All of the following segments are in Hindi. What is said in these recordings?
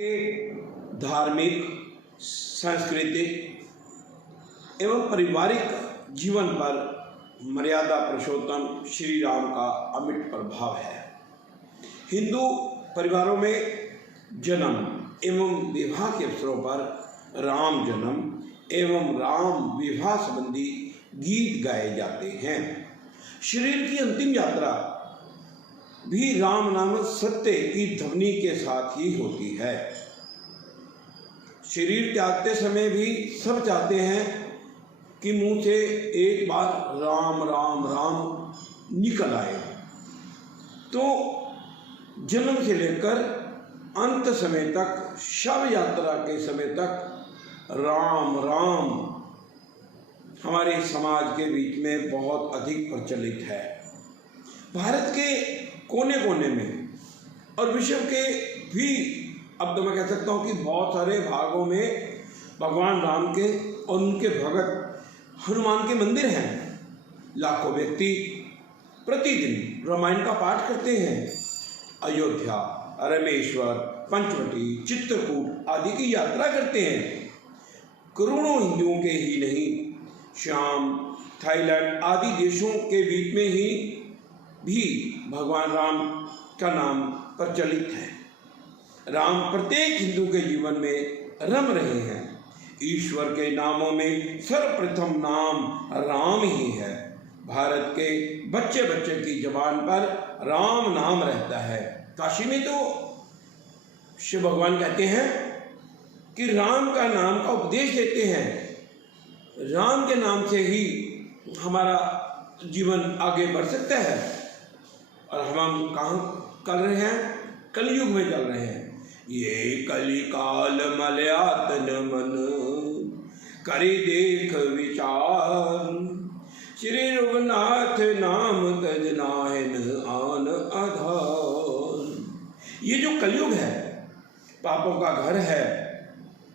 के धार्मिक, सांस्कृतिक एवं पारिवारिक जीवन पर मर्यादा पुरुषोत्तम श्री राम का अमिट प्रभाव है। हिंदू परिवारों में जन्म एवं विवाह के अवसरों पर राम जन्म एवं राम विवाह संबंधी गीत गाए जाते हैं। शरीर की अंतिम यात्रा भी राम नामक सत्य की ध्वनि के साथ ही होती है। शरीर त्यागते समय भी सब चाहते हैं कि मुंह से एक बार राम राम राम निकल आए। तो जन्म से लेकर अंत समय तक, शव यात्रा के समय तक राम राम हमारे समाज के बीच में बहुत अधिक प्रचलित है। भारत के कोने कोने में और विश्व के भी, अब तो मैं कह सकता हूँ कि बहुत सारे भागों में भगवान राम के और उनके भगत हनुमान के मंदिर हैं। लाखों व्यक्ति प्रतिदिन रामायण का पाठ करते हैं। अयोध्या, रामेश्वर, पंचवटी, चित्रकूट आदि की यात्रा करते हैं। करोड़ों हिंदुओं के ही नहीं, श्याम, थाईलैंड आदि देशों के बीच में ही भी भगवान राम का नाम प्रचलित है। राम प्रत्येक हिंदू के जीवन में रम रहे हैं। ईश्वर के नामों में सर्वप्रथम नाम राम ही है। भारत के बच्चे बच्चे की जबान पर राम नाम रहता है। काशी में तो शिव भगवान कहते हैं कि राम का नाम का उपदेश देते हैं। राम के नाम से ही हमारा जीवन आगे बढ़ सकता है। और हम कहाँ कर रहे हैं? कलयुग में चल रहे हैं। ये कलिकाल मलयातन मन करे देख विचार, श्री रघुनाथ नाम तजनाहन आन आधार। ये जो कलयुग है, पापों का घर है।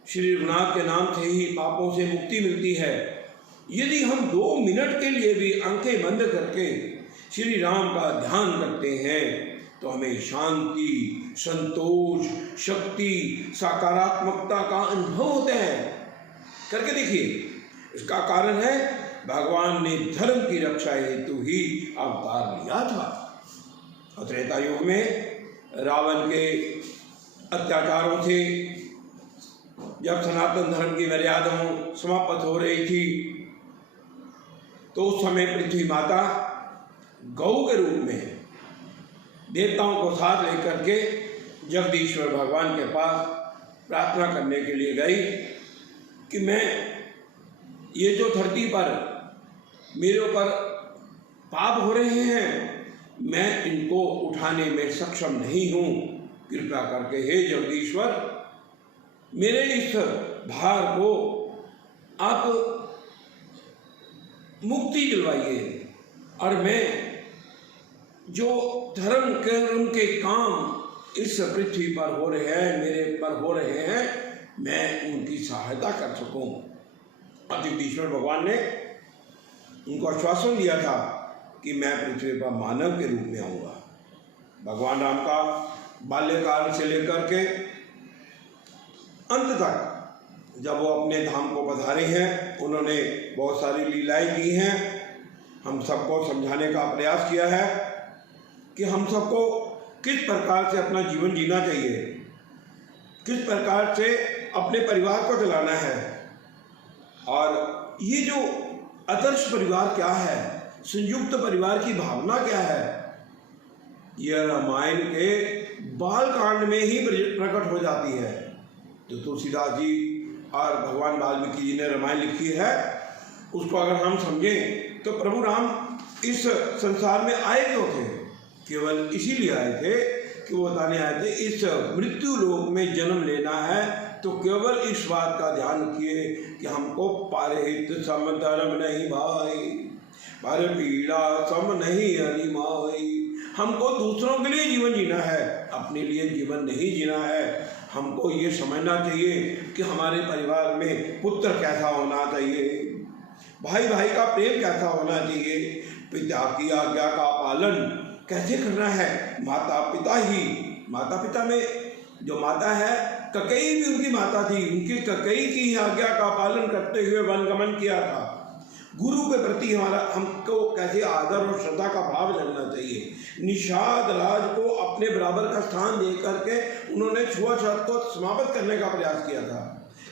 श्री रघुनाथ के नाम से ही पापों से मुक्ति मिलती है। यदि हम 2 मिनट के लिए भी आंखें बंद करके श्री राम का ध्यान करते हैं तो हमें शांति, संतोष, शक्ति, सकारात्मकता का अनुभव होता है। करके देखिए, इसका कारण है भगवान ने धर्म की रक्षा हेतु ही अवतार लिया था। त्रेता युग में रावण के अत्याचारों से जब सनातन धर्म की मर्यादाओं समाप्त हो रही थी तो उस समय पृथ्वी माता गौ के रूप में देवताओं को साथ लेकर के जगदीश्वर भगवान के पास प्रार्थना करने के लिए गई कि मैं ये जो धरती पर मेरे ऊपर पाप हो रहे हैं, मैं इनको उठाने में सक्षम नहीं हूँ। कृपया करके हे जगदीश्वर, मेरे इस भार को आप मुक्ति दिलवाइए और मैं जो धर्म कर्म के काम इस पृथ्वी पर हो रहे हैं, मेरे पर हो रहे हैं, मैं उनकी सहायता कर सकूं। जगदीश्वर भगवान ने उनको आश्वासन दिया था कि मैं पृथ्वी पर मानव के रूप में आऊँगा। भगवान राम का बाल्यकाल से लेकर के अंत तक जब वो अपने धाम को पधारे हैं, उन्होंने बहुत सारी लीलाएं की हैं। हम सबको समझाने का प्रयास किया है कि हम सबको किस प्रकार से अपना जीवन जीना चाहिए, किस प्रकार से अपने परिवार को चलाना है। और ये जो आदर्श परिवार क्या है, संयुक्त परिवार की भावना क्या है, यह रामायण के बाल कांड में ही प्रकट हो जाती है। जो तुलसीदास जी और भगवान वाल्मीकि जी ने रामायण लिखी है, उसको अगर हम समझें तो प्रभु राम इस संसार में आए क्यों थे? केवल इसीलिए आए थे कि वो बताने आए थे इस मृत्यु लोक में जन्म लेना है तो केवल इस बात का ध्यान रखिए कि हमको पारहित सम धर्म नहीं भाई, पर पीड़ा सम नहीं हरि माई। हमको दूसरों के लिए जीवन जीना है, अपने लिए जीवन नहीं जीना है। हमको ये समझना चाहिए कि हमारे परिवार में पुत्र कैसा होना चाहिए, भाई भाई का प्रेम कैसा होना चाहिए, पिता की आज्ञा का पालन कैसे करना है। माता पिता में जो माता है ककेई भी उनकी माता थी, उनकी ककेई की आज्ञा का पालन करते हुए वनगमन किया था। गुरु के प्रति हमको कैसे आदर और श्रद्धा का भाव जगना चाहिए। निषाद राज को अपने बराबर का स्थान दे करके उन्होंने छुआछूत को समाप्त करने का प्रयास किया था।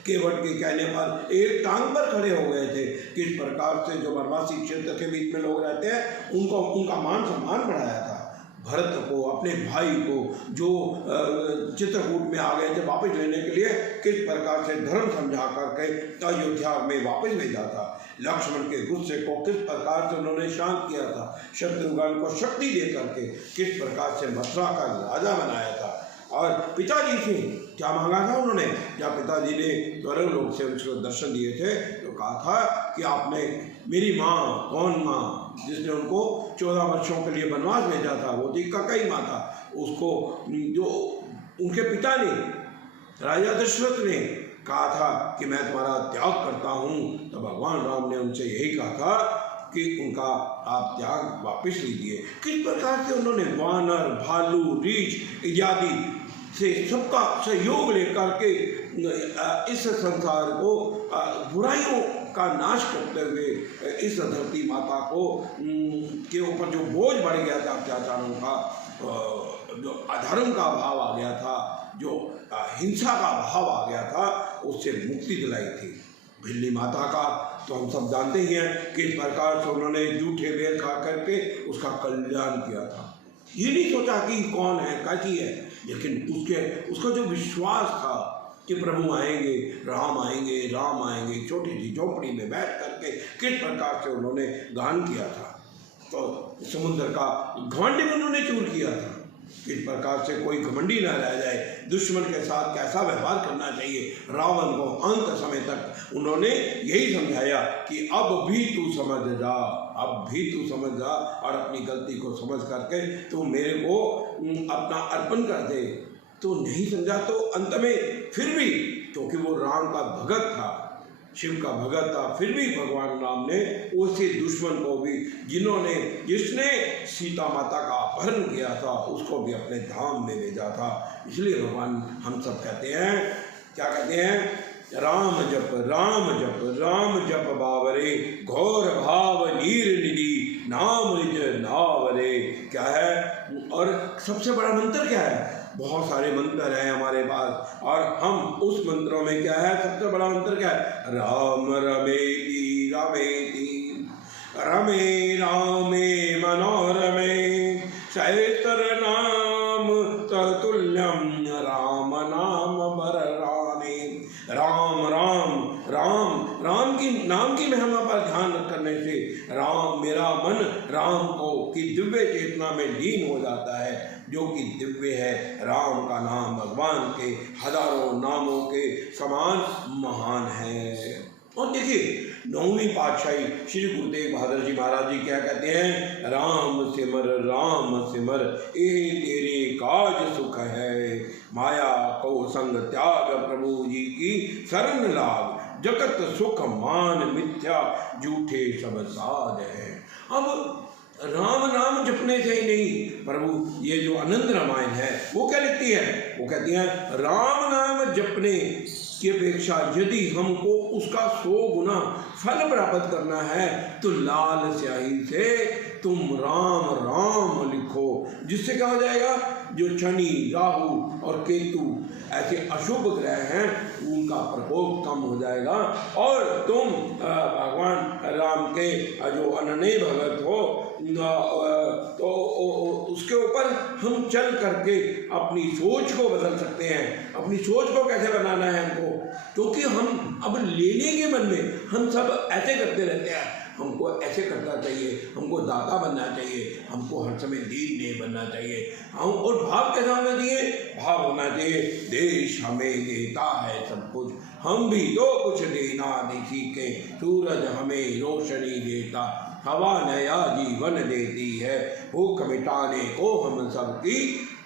केवट के कहने पर एक टांग पर खड़े हो गए थे। किस प्रकार से जो वनवासी क्षेत्र के बीच में लोग रहते हैं उनको उनका मान सम्मान बढ़ाया था। भरत को, अपने भाई को जो चित्रकूट में आ गए थे वापस लेने के लिए, किस प्रकार से धर्म समझा करके अयोध्या में वापस भेजा था। लक्ष्मण के गुस्से को किस प्रकार से उन्होंने शांत किया था। शत्रुघ्न को शक्ति दे करके किस प्रकार से मथुरा का राजा बनाया था। और पिताजी से क्या मांगा था उन्होंने, जब पिताजी ने स्वर्ग लोक से उसको दर्शन दिए थे तो कहा था कि आपने मेरी माँ, कौन माँ जिसने उनको 14 वर्षों के लिए वनवास भेजा था, वो थी ककेई माता। उसको जो उनके पिता ने, राजा दशरथ ने कहा था कि मैं तुम्हारा त्याग करता हूँ, तो भगवान राम ने उनसे यही कहा था कि उनका आप त्याग वापस लीजिए। किस प्रकार से उन्होंने वानर, भालू, रीछ इत्यादि से सबका सहयोग लेकर के इस संसार को बुराइयों का नाश करते हुए इस धरती माता को के ऊपर जो बोझ बढ़ गया था अत्याचारों का, जो अधर्म का भाव आ गया था, जो हिंसा का भाव आ गया था, उससे मुक्ति दिलाई थी। भिल्ली माता का तो हम सब जानते ही हैं किस प्रकार से उन्होंने जूठे बेर खा करके उसका कल्याण किया था। ये नहीं सोचा कि कौन है, कैसी है, लेकिन उसका जो विश्वास था कि प्रभु आएंगे, राम आएंगे, राम आएंगे, छोटी सी झोपड़ी में बैठ करके किस प्रकार से उन्होंने गान किया था। तो समुद्र का घमंड उन्होंने चूर किया था। किस प्रकार से कोई घमंडी न रह जाए, दुश्मन के साथ कैसा व्यवहार करना चाहिए। रावण को अंत समय तक उन्होंने यही समझाया कि अब भी तू समझ जा, अब भी तू समझ जा और अपनी गलती को समझ करके तू मेरे को अपना अर्पण कर दे। तो नहीं समझा तो अंत में फिर भी, क्योंकि वो राम का भगत था, शिव का भगत था, फिर भी भगवान राम ने उसी दुश्मन को भी, जिसने सीता माता का अपहरण किया था, उसको भी अपने धाम में भेजा था। इसलिए भगवान हम सब कहते हैं, क्या कहते हैं, राम जप राम जप राम जप बावरे, घोर भाव नीर निधि नाम निज नावरे। क्या है, और सबसे बड़ा मंत्र क्या है। बहुत सारे मंत्र हैं हमारे पास, और हम उस मंत्रों में क्या है, सबसे बड़ा मंत्र क्या है, राम रमेति रमेति रमे रामे मनोरमे सहस्र नाम ततुल्यम राम नाम बर रामे। राम राम राम राम की नाम की महिमा पर ध्यान करने से राम, मेरा मन राम को की दिव्य चेतना में लीन हो जाता है, जो कि दिव्य है। राम का नाम भगवान के हजारों नामों के समान महान है। और देखिए 9वीं पातशाही श्री गुरु तेग बहादुर जी महाराज जी क्या कहते हैं, राम सिमर ए तेरे काज सुख है, माया को संग त्याग प्रभु जी की शरण लाग, जगत सुख मान मिथ्या झूठे सब साध है। अब राम नाम जपने से ही नहीं, प्रभु ये जो आनंद रामायण है वो क्या लिखती है, वो कहती है राम नाम जपने की अपेक्षा यदि हमको उसका 100 गुना फल प्राप्त करना है तो लाल स्याही से तुम राम राम लिखो, जिससे क्या हो जाएगा, जो शनि, राहु और केतु ऐसे अशुभ ग्रह हैं उनका प्रकोप कम हो जाएगा, और तुम भगवान राम के जो अनन्य भगत हो तो उसके ऊपर हम चल करके अपनी सोच को बदल सकते हैं। अपनी सोच को कैसे बनाना है हमको, क्योंकि हम अब लेने के मन में हम सब ऐसे करते रहते हैं, हमको ऐसे करना चाहिए, हमको दाता बनना चाहिए, हमको हर समय दीन नहीं बनना चाहिए। हम और भाव कैसा होना चाहिए, भाव होना चाहिए देश हमें देता है सब कुछ, हम भी तो कुछ देना देसी के, सूरज हमें रोशनी देता, हवा नया जीवन देती है, भूख मिटाने को हम सबकी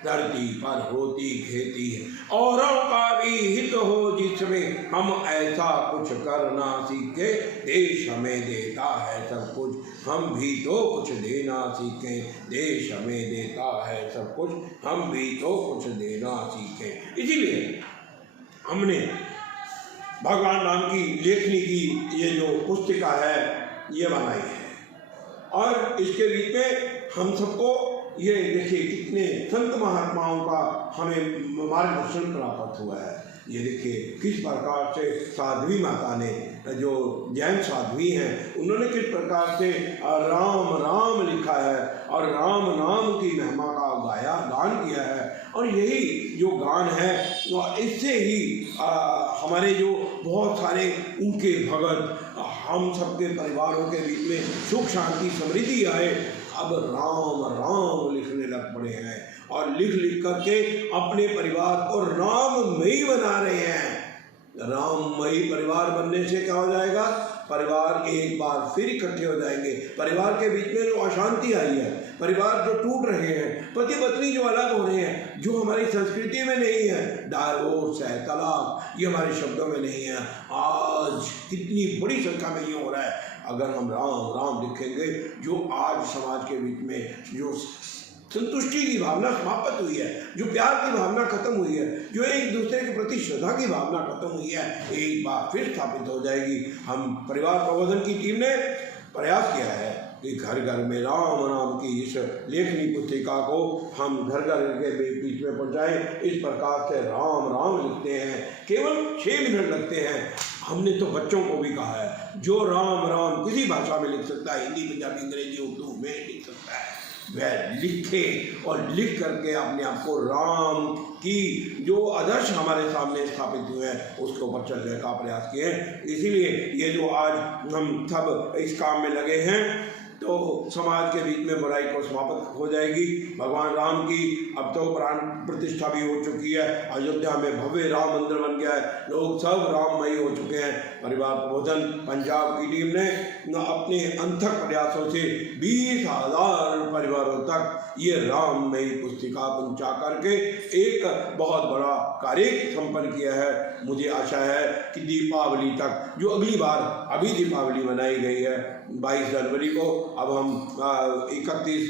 धरती पर होती खेती है, औरों का भी हित हो जिसमें हम ऐसा कुछ करना सीखे, देश हमें देता है सब कुछ, हम भी तो कुछ देना सीखें, देश हमें देता है सब कुछ, हम भी तो कुछ देना सीखें। इसीलिए हमने भगवान राम की लेखनी की ये जो पुस्तिका है ये बनाई है। और इसके बीच में हम सबको ये देखिए कितने संत महात्माओं का हमें मार्गदर्शन प्राप्त हुआ है। ये देखिए किस प्रकार से साध्वी माता ने, जो जैन साध्वी हैं, उन्होंने किस प्रकार से राम राम लिखा है और राम नाम की महिमा का गान किया है। और यही जो गान है इससे ही हमारे जो बहुत सारे उनके भगत, हम सबके परिवारों के बीच में सुख शांति समृद्धि आए। अब राम राम लिखने लग पड़े हैं और लिख लिख करके अपने परिवार को राममयी बना रहे हैं। राममयी परिवार बनने से क्या हो जाएगा? परिवार एक बार फिर इकट्ठे हो जाएंगे। परिवार के बीच में जो अशांति आई है, परिवार जो टूट रहे हैं, पति पत्नी जो अलग हो रहे हैं, जो हमारी संस्कृति में नहीं है, डाइवोर्स है, तलाक, ये हमारे शब्दों में नहीं है। आज कितनी बड़ी संख्या में ये हो रहा है। अगर हम राम राम लिखेंगे, जो आज समाज के बीच में जो संतुष्टि की भावना समाप्त हुई है, जो प्यार की भावना खत्म हुई है, जो एक दूसरे के प्रति श्रद्धा की भावना खत्म हुई है, एक बार फिर स्थापित हो जाएगी। हम परिवार प्रबोधन की टीम ने प्रयास किया है कि घर घर में राम नाम की इस लेखनी पुस्तिका को हम घर घर के बीच में पहुँचाएं। इस प्रकार से राम राम लिखते हैं, केवल 6 मिनट लगते हैं। हमने तो बच्चों को भी कहा है, जो राम राम किसी भाषा में लिख सकता है, हिंदी, पंजाबी, अंग्रेजी, उर्दू में लिख सकता है, वह लिखे और लिख करके अपने आप को राम की जो आदर्श हमारे सामने स्थापित हुए हैं उसके ऊपर चलने का प्रयास किए। इसीलिए ये जो आज हम सब इस काम में लगे हैं, तो समाज के बीच में बुराई को समाप्त हो जाएगी। भगवान राम की अब तो प्राण प्रतिष्ठा भी हो चुकी है। अयोध्या में भव्य राम मंदिर बन गया है, लोग सब राममयी हो चुके हैं। परिवार प्रबोधन पंजाब की टीम ने अपने अथक प्रयासों से 20,000 परिवारों तक ये राममयी पुस्तिका पहुंचा करके एक बहुत बड़ा कार्य संपन्न किया है। मुझे आशा है कि दीपावली तक, जो अगली बार अभी दीपावली मनाई गई है 22 जनवरी को, अब हम 31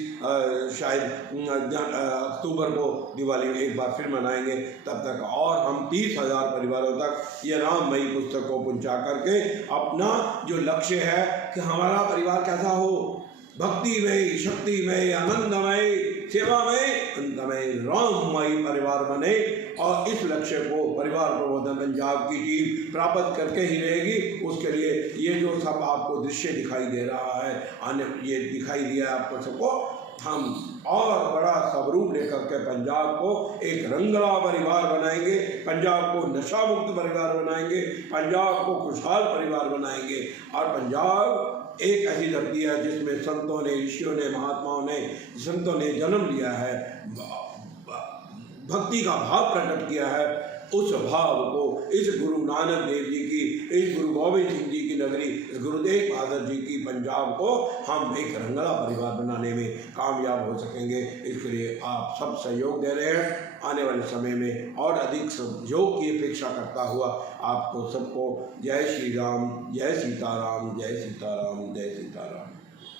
शायद अक्टूबर को दिवाली एक बार फिर मनाएंगे। तब तक और हम 30,000 परिवारों तक ये राममयी पुस्तक को पहुँचा करके अपना जो लक्ष्य है कि हमारा परिवार कैसा हो, भक्तिमय, शक्तिमय, आनंदमय, सेवामय, अंतमय, राममयी परिवार बने। और इस लक्ष्य को परिवार प्रबोधन पंजाब की टीम प्राप्त करके ही रहेगी। उसके लिए ये जो सब आपको दृश्य दिखाई दे रहा है, ये दिखाई दिया आपको सबको, हम और बड़ा स्वरूप लेकर के पंजाब को एक रंगला परिवार बनाएंगे, पंजाब को नशा मुक्त परिवार बनाएंगे, पंजाब को खुशहाल परिवार बनाएंगे। और पंजाब एक ऐसी धरती है जिसमें संतों ने, ऋषियों ने, महात्माओं ने, संतों ने जन्म लिया है, भक्ति का भाव प्रकट किया है। उस भाव को इस गुरु नानक देव जी की, इस गुरु गोविंद सिंह जी की नगरी, इस गुरुदेव बहादुर जी की पंजाब को हम एक रंगला परिवार बनाने में कामयाब हो सकेंगे। इसके लिए आप सब सहयोग दे रहे हैं। आने वाले समय में और अधिक सहयोग की अपेक्षा करता हुआ आपको सबको जय श्री राम, जय सीताराम, जय सीताराम, जय सीताराम।